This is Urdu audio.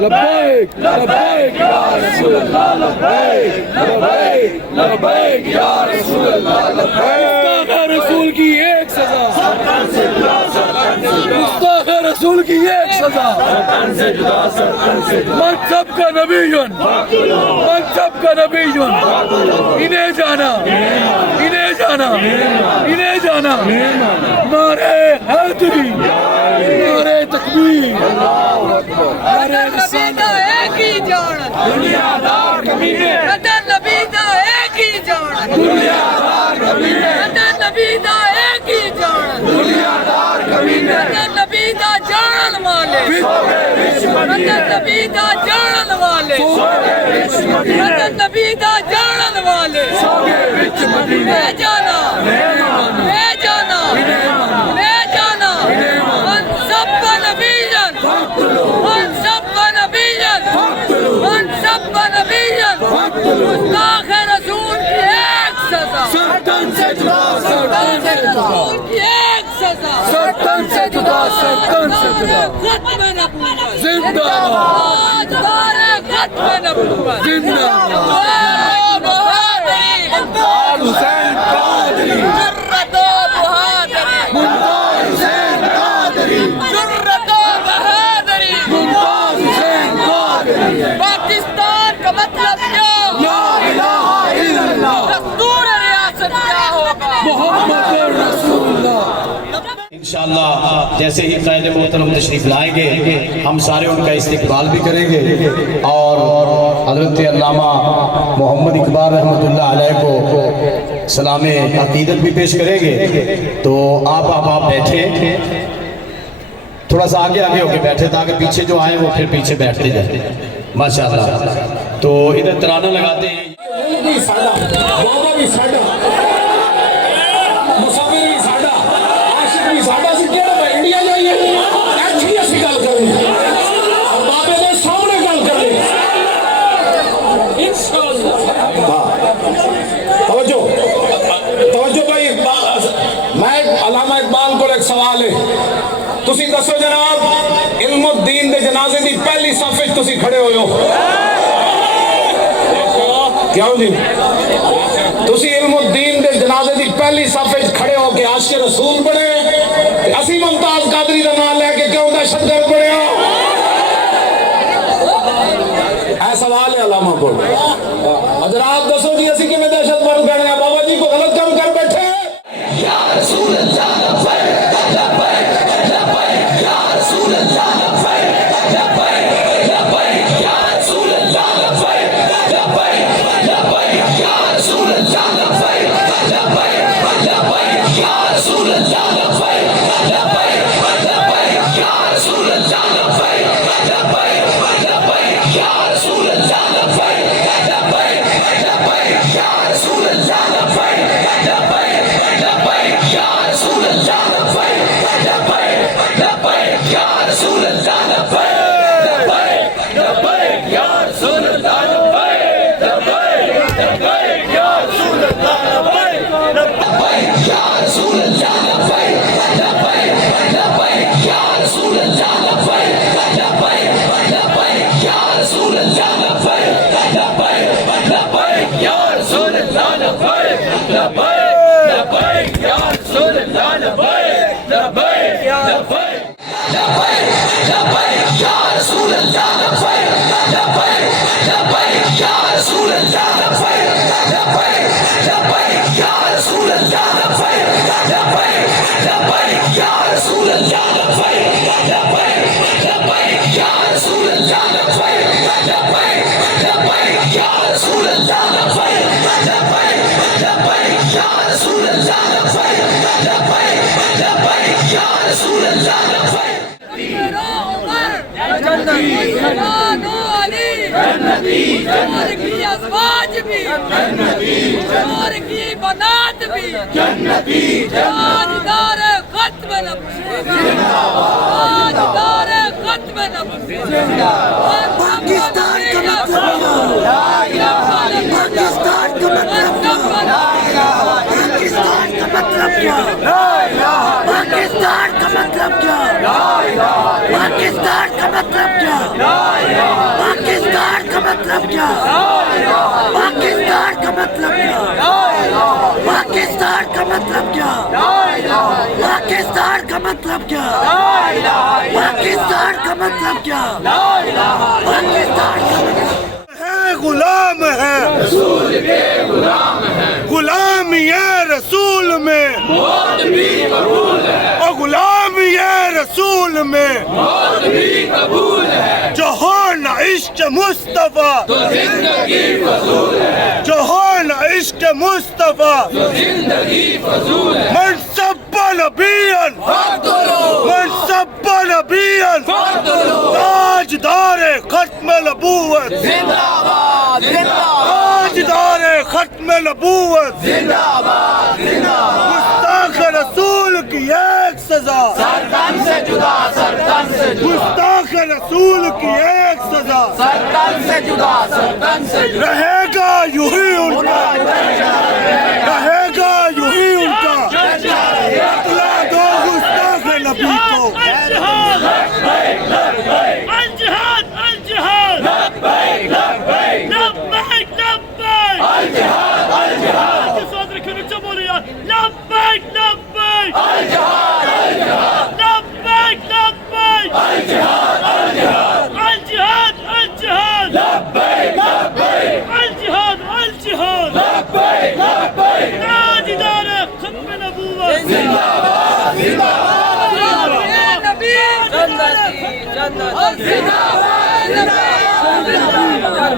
لبیک لبیک یا رسول اللہ لبیک لبیک لبیک یا رسول اللہ لبیک گستاخ رسول کی ایک سزا گستاخ رسول کی ایک سزا منصب کا نبی منصب کا نبی انہیں جانا انہیں جانا انہیں جانا نعرے حیدری نعرے تکبیر نعرے رسالت ایک ہی جان دنیا دار کمینے وطن نبی دا ایک ہی جان دنیا دار کمینے وطن نبی دا ایک ہی جان دنیا دار کمینے وطن نبی دا جان والے وطن نبی دا جان والے وطن نبی دا جان والے میں جانا میں جانا میں جانا ان سب کا نبی جان ان سب کا نبی جان ان سب کا نبی جان گستاخ رسول کی ایک سزا سرطان سے جدا سرطان سے جدا رسول کی ایک سزا سرطان سے جدا سرطان سے جدا ختم نبوت زندہ آج بارے ختم نبوت زندہ حسین قادری جرت و بہادری ممتاز حسین قادری جرت و بہادری ممتاز حسین قادری پاکستان کا مطلب کیا لا الہ الا اللہ دستور ریاست کیا ہوگا محمد رسول اللہ انشاءاللہ جیسے ہی قائد محترم تشریف لائیں گے ہم سارے ان کا استقبال بھی کریں گے اور حضرت علامہ محمد اقبال رحمۃ اللہ علیہ کو سلام عقیدت بھی پیش کریں گے تو آپ بیٹھیں تھوڑا سا آگے ہو کے بیٹھے تاکہ پیچھے جو آئیں وہ پھر پیچھے بیٹھتے جائیں ماشاءاللہ تو ادھر ترانہ لگاتے ہیں تسی دسو جناب علم الدین دے جنازے دی پہلی صف وچ تسی کھڑے ہوئے ہو کیوں جی تسی علم الدین دے جنازے دی پہلی صف وچ کھڑے ہو کے عاشق رسول بنے اسی ممتاز قادری دا نام لے کے کیوں دہشت گرد بنے ہو اے سوال ہے علامہ کو حضرات دسو جی اسی کیویں دہشت گرد بنے ہیں بابا جی کو غلط کام کر بیٹھے یا رسول اللہ لبیک لبیک لبیک یا رسول اللہ لبیک لبیک یا لبیک لبیک لبیک یا رسول اللہ لبیک لبیک لبیک یا رسول اللہ لبیک لبیک لبیک یا رسول اللہ لبیک لبیک لبیک یا رسول اللہ لبیک لبیک لبیک یا رسول اللہ لبیک لبیک لبیک یا رسول اللہ لبیک لبیک لبیک یا رسول اللہ لبیک لبیک لبیک یا رسول اللہ لبیک عثمان و علی چور کی ازواج بھی چور کی بنات بھی تاجدار ختم نبوت تاجدار ختم نبوت پاکستان کا مطلب کیا؟ پاکستان کا مطلب کیا؟ پاکستان کا مطلب کیا؟ پاکستان کا مطلب کیا؟ پاکستان کا مطلب کیا؟ پاکستان کا مطلب کیا؟ پاکستان کا مطلب کیا؟ پاکستان کا مطلب کیا؟ پاکستان کا مطلب غلام ہے رسول کے غلام ہیں غلام یہ رسول میں موت بھی قبول ہے اور غلام یہ رسول میں موت بھی قبول ہے جو ہو نہ عشق مصطفیٰ تو زندگی فضول ہے جو ہو نہ عشق مصطفیٰ تو زندگی فضول ہے من سب نبیاً من سب نبیاً تاجدار ختم نبوت زندہ باد زندہ تاجدار ختم نبوت زندہ باد زندہ گستاخ رسول کی ایک سزا سرطان سے جدا سرطان سے جدا گستاخ رسول کی ایک سزا سرطان سے جدا سرطان سے جدا رہے گا یوں ہی ان کا رہے گا یوں ہی ان کا اطلاع دو گستاخ نبی کو الجهاد الجهاد لبیک لبیک لبيك لبيك الجهاد الجهاد صدرك الجمهورية لبيك لبيك الجهاد الجهاد لبيك لبيك الجهاد الجهاد الجهاد الجهاد لبیک لبیک الجهاد الجهاد لبیک لبیک نادي داره ختم نبوة زندہ باد زندہ باد نبی جنتی جنتی زندہ باد